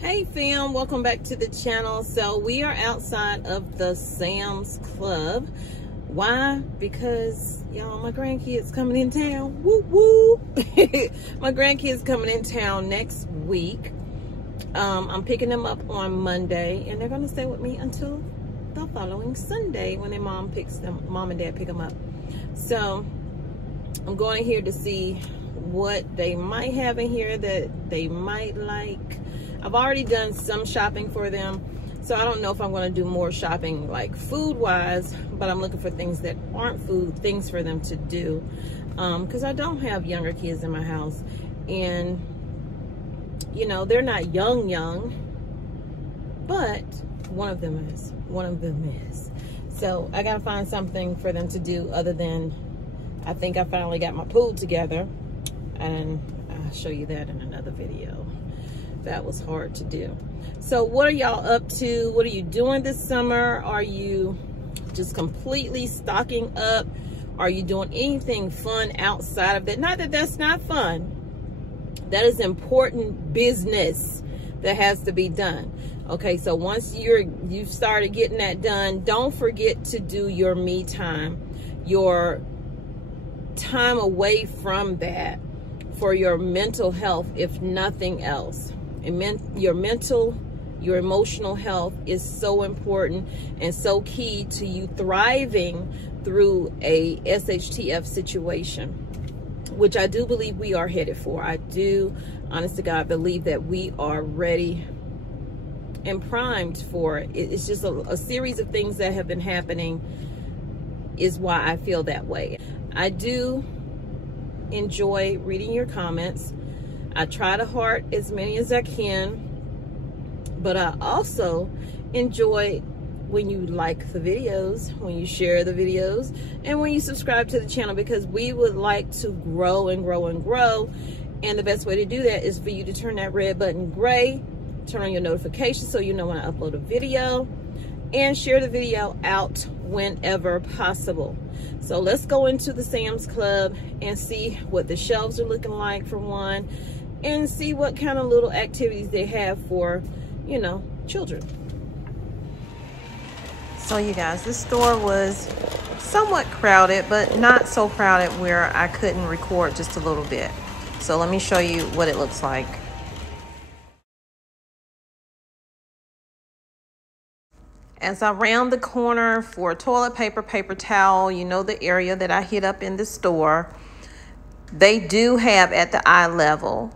Hey fam, welcome back to the channel. So we are outside of the Sam's Club. Why? Because y'all, my grandkids coming in town. Woo woo. My grandkids coming in town next week. I'm picking them up on Monday and they're gonna stay with me until the following Sunday when their mom and dad pick them up. So I'm going here to see what they might have in here that they might like. I've already done some shopping for them, so I don't know if I'm going to do more shopping like food wise, but I'm looking for things that aren't food, things for them to do, because I don't have younger kids in my house, and you know, they're not young, but one of them is. So I gotta find something for them to do other than, I think I finally got my pool together, and I'll show you that in another video. That was hard to do. So what are y'all up to? What are you doing this summer? Are you just completely stocking up? Are you doing anything fun outside of that? Not that that's not fun. That is important business that has to be done. Okay, so once you've started getting that done, don't forget to do your me time, your time away from that for your mental health, if nothing else. And your emotional health is so important and so key to you thriving through a SHTF situation, which I do believe we are headed for. I do, honest to God, believe that we are ready and primed for it. It's just a series of things that have been happening is why I feel that way. I do enjoy reading your comments. I try to heart as many as I can, but I also enjoy when you like the videos, when you share the videos, and when you subscribe to the channel, because we would like to grow and grow and grow. And the best way to do that is for you to turn that red button gray, turn on your notifications so you know when I upload a video, and share the video out whenever possible. So let's go into the Sam's Club and see what the shelves are looking like for one, and see what kind of little activities they have for, you know, children. So you guys, this store was somewhat crowded, but not so crowded where I couldn't record just a little bit. So let me show you what it looks like. As I round the corner for toilet paper, paper towel, you know the area that I hit up in the store. They do have at the eye level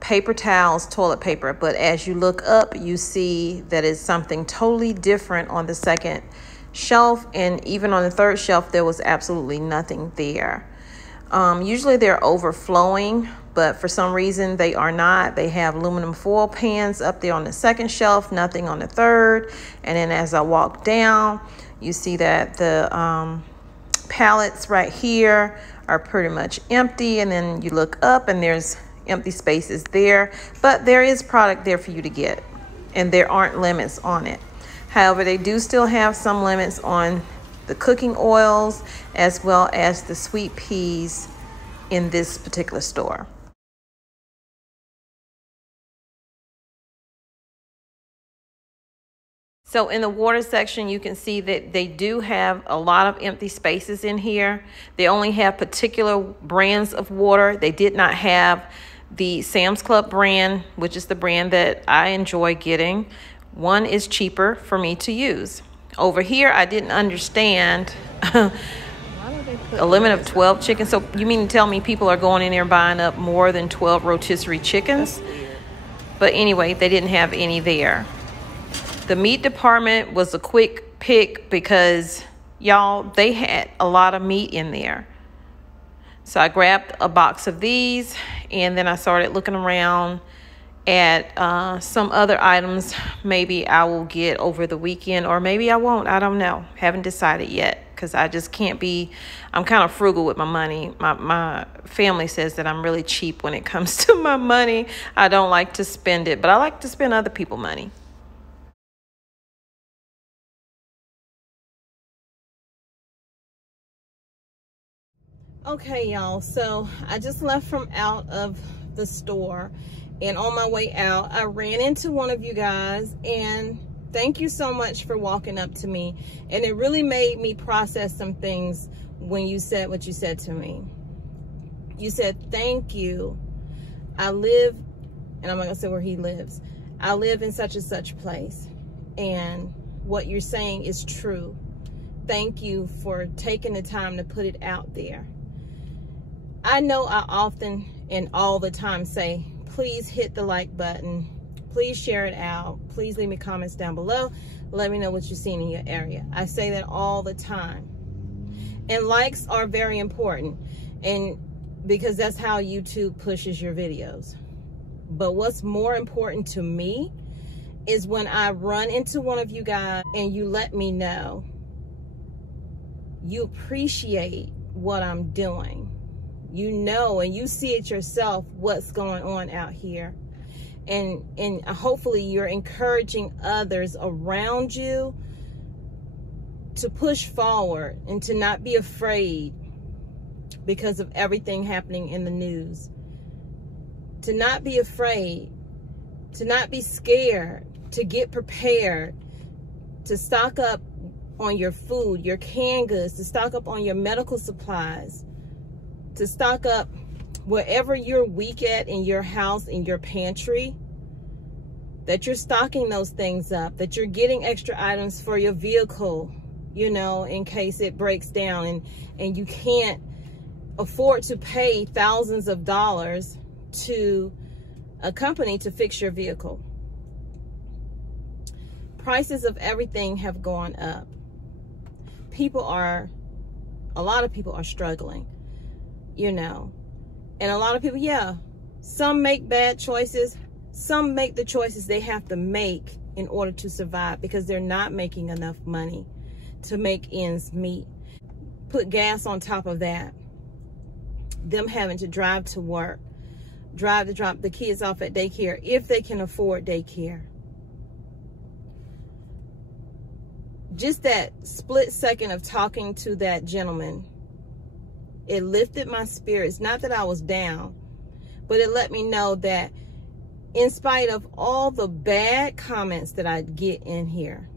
paper towels, toilet paper, but as you look up, you see that it's something totally different on the second shelf, and even on the third shelf, there was absolutely nothing there. Usually they're overflowing, but for some reason they are not. They have aluminum foil pans up there on the second shelf, nothing on the third. And then as I walk down, you see that the pallets right here are pretty much empty, and then you look up and there's empty spaces there, but there is product there for you to get, and there aren't limits on it. However, they do still have some limits on the cooking oils as well as the sweet peas in this particular store. So in the water section, you can see that they do have a lot of empty spaces in here. They only have particular brands of water. They did not have the Sam's Club brand, which is the brand that I enjoy getting. One is cheaper for me to use. Over here, I didn't understand a limit of 12 chickens. So you mean to tell me people are going in there buying up more than 12 rotisserie chickens? But anyway, they didn't have any there. The meat department was a quick pick because, y'all, they had a lot of meat in there. So I grabbed a box of these, and then I started looking around at some other items. Maybe I will get over the weekend, or maybe I won't. I don't know. Haven't decided yet, because I just can't be, I'm kind of frugal with my money. My family says that I'm really cheap when it comes to my money. I don't like to spend it, but I like to spend other people's money. Okay, y'all, so I just left from out of the store, And on my way out, I ran into one of you guys, and thank you so much for walking up to me. And it really made me process some things when you said what you said to me. You said, thank you. I live, and I'm not gonna say where he lives. I live in such and such place. And what you're saying is true. Thank you for taking the time to put it out there. I know I often and all the time say, please hit the like button. Please share it out. Please leave me comments down below. Let me know what you're seeing in your area. I say that all the time. And likes are very important, and because that's how YouTube pushes your videos. But what's more important to me is when I run into one of you guys and you let me know you appreciate what I'm doing. You know, and you see it yourself, what's going on out here. And hopefully you're encouraging others around you to push forward and to not be afraid because of everything happening in the news. To not be afraid, to not be scared, to get prepared, to stock up on your food, your canned goods, to stock up on your medical supplies, to stock up wherever you're weak at in your house, in your pantry, that you're stocking those things up, that you're getting extra items for your vehicle, you know, in case it breaks down and you can't afford to pay thousands of dollars to a company to fix your vehicle. Prices of everything have gone up. A lot of people are struggling, you know, and a lot of people, yeah, some make bad choices. Some make the choices they have to make in order to survive because they're not making enough money to make ends meet. Put gas on top of that. Them having to drive to work, drive to drop the kids off at daycare if they can afford daycare. Just that split second of talking to that gentleman, it lifted my spirits. Not that I was down, but it let me know that in spite of all the bad comments that I get in here,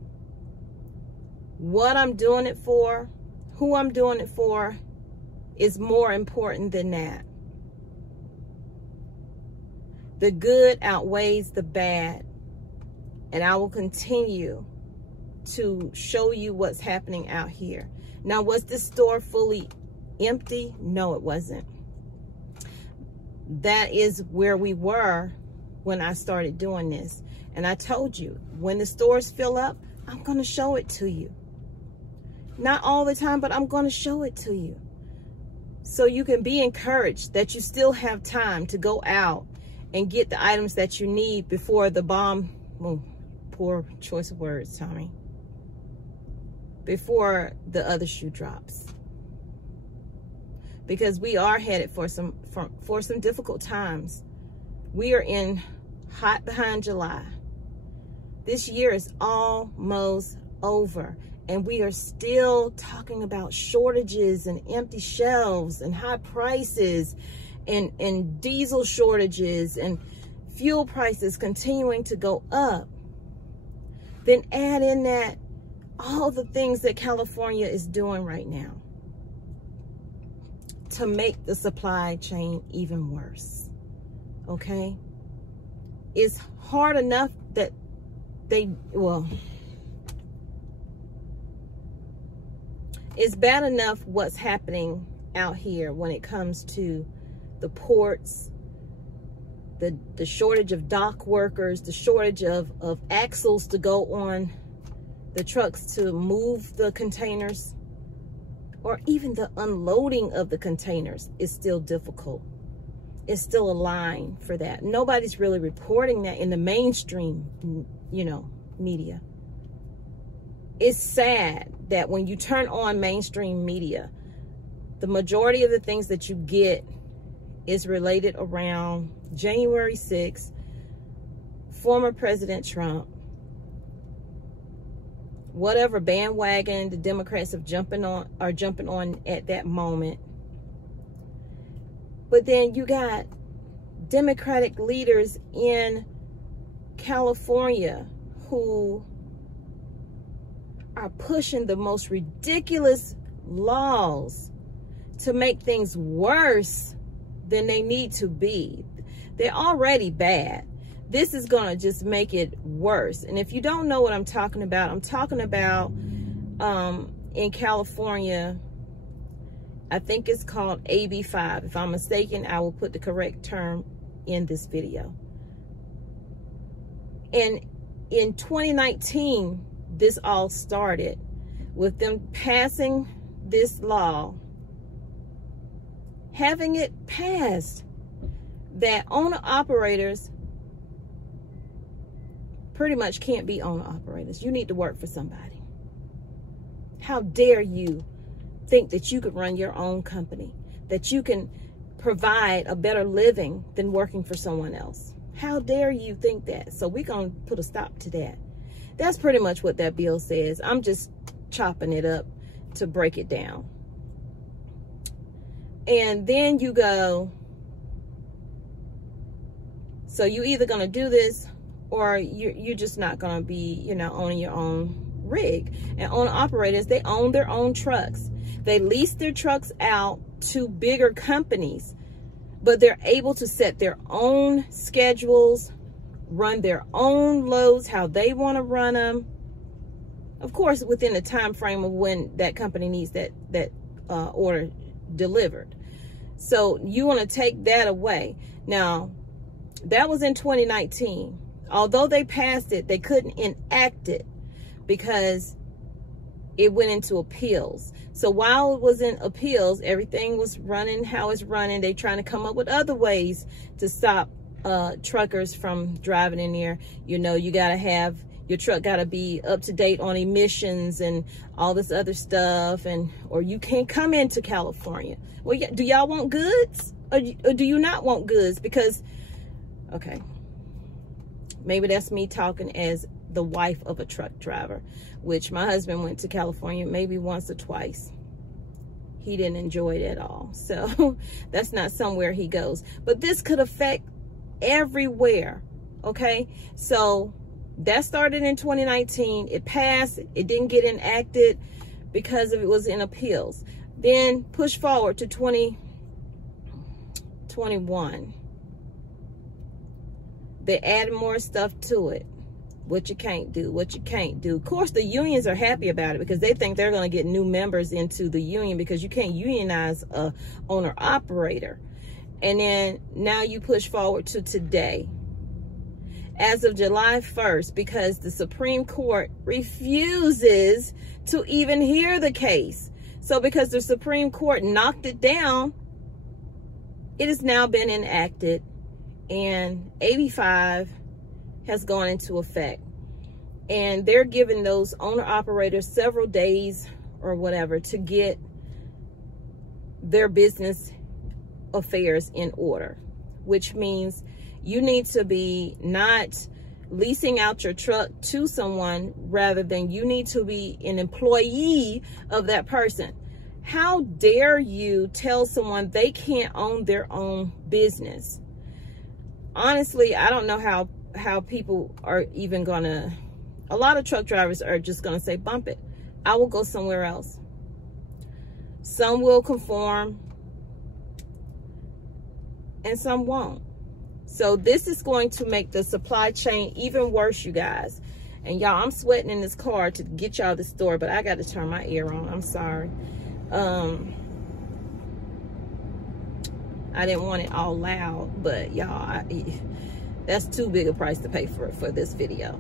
what I'm doing it for, who I'm doing it for, is more important than that. The good outweighs the bad, and I will continue to show you what's happening out here. Now, was this store fully empty? No, it wasn't. That is where we were when I started doing this. And I told you, when the stores fill up, I'm going to show it to you. Not all the time, but I'm going to show it to you. So you can be encouraged that you still have time to go out and get the items that you need before the bomb, well, poor choice of words, Tommy, before the other shoe drops. Because we are headed for some difficult times. We are in hot behind July. This year is almost over, and we are still talking about shortages and empty shelves and high prices and diesel shortages and fuel prices continuing to go up. Then add in that all the things that California is doing right now to make the supply chain even worse. Okay? It's hard enough that it's bad enough what's happening out here when it comes to the ports, the shortage of dock workers, the shortage of axles to go on the trucks to move the containers, or even the unloading of the containers is still difficult. It's still a line for that. Nobody's really reporting that in the mainstream, you know, media. It's sad that when you turn on mainstream media, the majority of the things that you get is related around January 6th, former President Trump, whatever bandwagon the Democrats are jumping on at that moment. But then you got Democratic leaders in California who are pushing the most ridiculous laws to make things worse than they need to be. They're already bad. This is going to just make it worse. And if you don't know what I'm talking about in California, I think it's called AB 5. If I'm mistaken, I will put the correct term in this video. And in 2019, this all started with them passing this law, having it passed that owner-operators pretty much can't be owner-operators. You need to work for somebody. How dare you think that you could run your own company, that you can provide a better living than working for someone else? How dare you think that? So we're going to put a stop to that. That's pretty much what that bill says. I'm just chopping it up to break it down. And then you go, so you either going to do this or you're just not going to be, you know, owning your own rig. And owner operators, they own their own trucks. They lease their trucks out to bigger companies, but they're able to set their own schedules, run their own loads how they want to run them, of course within the time frame of when that company needs that order delivered. So you want to take that away. Now, that was in 2019. Although they passed it, they couldn't enact it because it went into appeals. So while it was in appeals, everything was running how it's running. They're trying to come up with other ways to stop truckers from driving in there. You know, you got to have, your truck got to be up to date on emissions and all this other stuff, or you can't come into California. Well, do y'all want goods or do you not want goods? Because, okay, maybe that's me talking as the wife of a truck driver, which my husband went to California maybe once or twice. He didn't enjoy it at all. So that's not somewhere he goes. But this could affect everywhere, okay? So that started in 2019. It passed. It didn't get enacted because it was in appeals. Then push forward to 2021. They added more stuff to it. What you can't do, what you can't do. Of course, the unions are happy about it because they think they're going to get new members into the union, because you can't unionize a owner-operator. And then now you push forward to today. As of July 1st, because the Supreme Court refuses to even hear the case. So because the Supreme Court knocked it down, it has now been enacted, and 85 has gone into effect. And they're giving those owner-operators several days or whatever to get their business affairs in order, which means you need to be not leasing out your truck to someone, rather than you need to be an employee of that person. How dare you tell someone they can't own their own business? Honestly, I don't know how people are even gonna, a lot of truck drivers are just gonna say, bump it. I will go somewhere else. Some will conform and some won't. So this is going to make the supply chain even worse, you guys. And y'all, I'm sweating in this car to get y'all this story, but I got to turn my ear on. I'm sorry. I didn't want it all loud, but y'all, that's too big a price to pay for this video.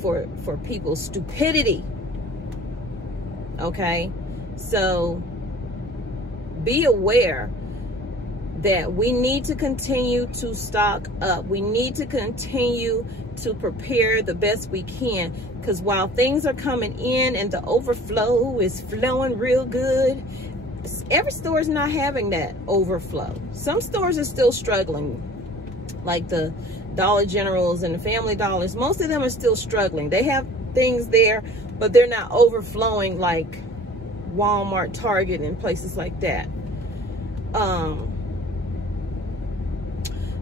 For people's stupidity. Okay? So be aware that we need to continue to stock up. We need to continue to prepare the best we can, because while things are coming in and the overflow is flowing real good, every store is not having that overflow. Some stores are still struggling, like the Dollar Generals and the Family Dollars. Most of them are still struggling. They have things there, but they're not overflowing like Walmart, Target, and places like that.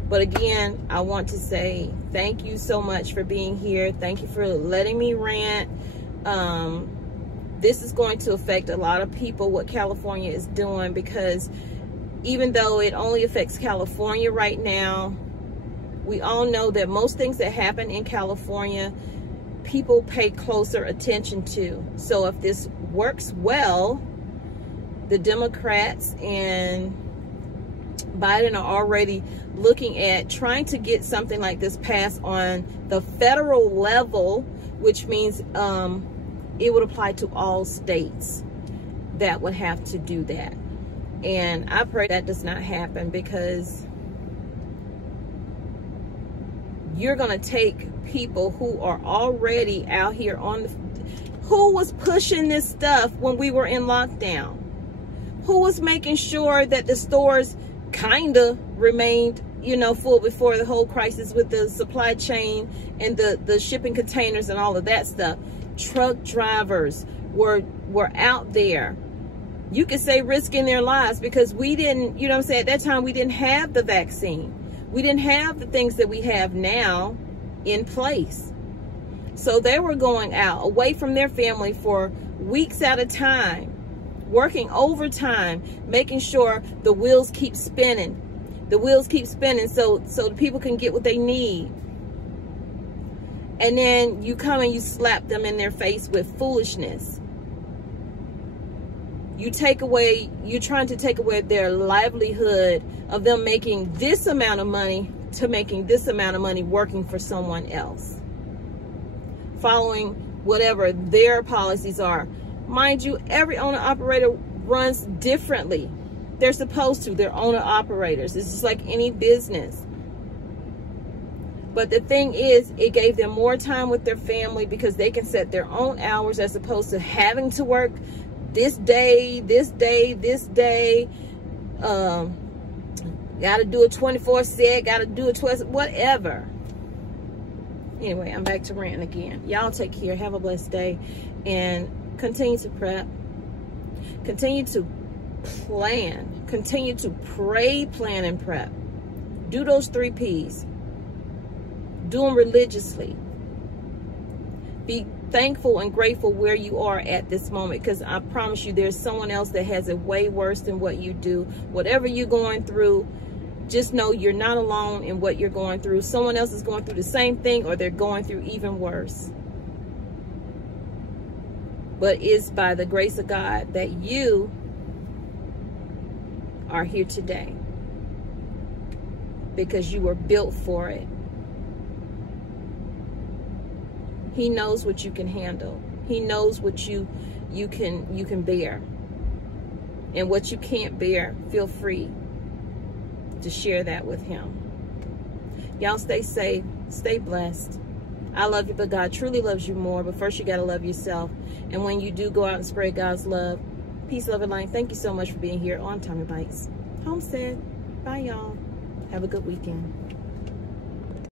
But again, I want to say thank you so much for being here. Thank you for letting me rant. This is going to affect a lot of people, what California is doing, because even though it only affects California right now, we all know that most things that happen in California, people pay closer attention to. So if this works well, the Democrats and Biden are already looking at trying to get something like this passed on the federal level, which means it would apply to all states that would have to do that. And I pray that does not happen, because you're going to take people who are already out here on the... Who was pushing this stuff when we were in lockdown? Who was making sure that the stores kind of remained, you know, full before the whole crisis with the supply chain and the shipping containers and all of that stuff? Truck drivers were out there, you could say, risking their lives, because we didn't, you know what I'm saying, at that time we didn't have the vaccine. We didn't have the things that we have now in place. So they were going out away from their family for weeks at a time, working overtime, making sure the wheels keep spinning. The wheels keep spinning so the people can get what they need. And then you come and you slap them in their face with foolishness. You're trying to take away their livelihood of them making this amount of money to making this amount of money working for someone else, following whatever their policies are. Mind you, every owner-operator runs differently. They're supposed to. They're owner-operators. It's just like any business. But the thing is, it gave them more time with their family, because they can set their own hours as opposed to having to work this day, this day, this day. Got to do a 24 set, got to do a 12, whatever. Anyway, I'm back to ranting again. Y'all take care. Have a blessed day. And continue to prep. Continue to plan. Continue to pray, plan, and prep. Do those 3 P's. Do them religiously. Be thankful and grateful where you are at this moment, because I promise you there's someone else that has it way worse than what you do. Whatever you're going through, just know you're not alone in what you're going through. Someone else is going through the same thing, or they're going through even worse. But it's by the grace of God that you are here today, because you were built for it. He knows what you can handle. He knows what you can bear. And what you can't bear, feel free to share that with him. Y'all stay safe, stay blessed. I love you, but God truly loves you more. But first you got to love yourself. And when you do, go out and spread God's love. Peace, love, and light. Thank you so much for being here on Tommy Bites Homestead. Bye, y'all. Have a good weekend.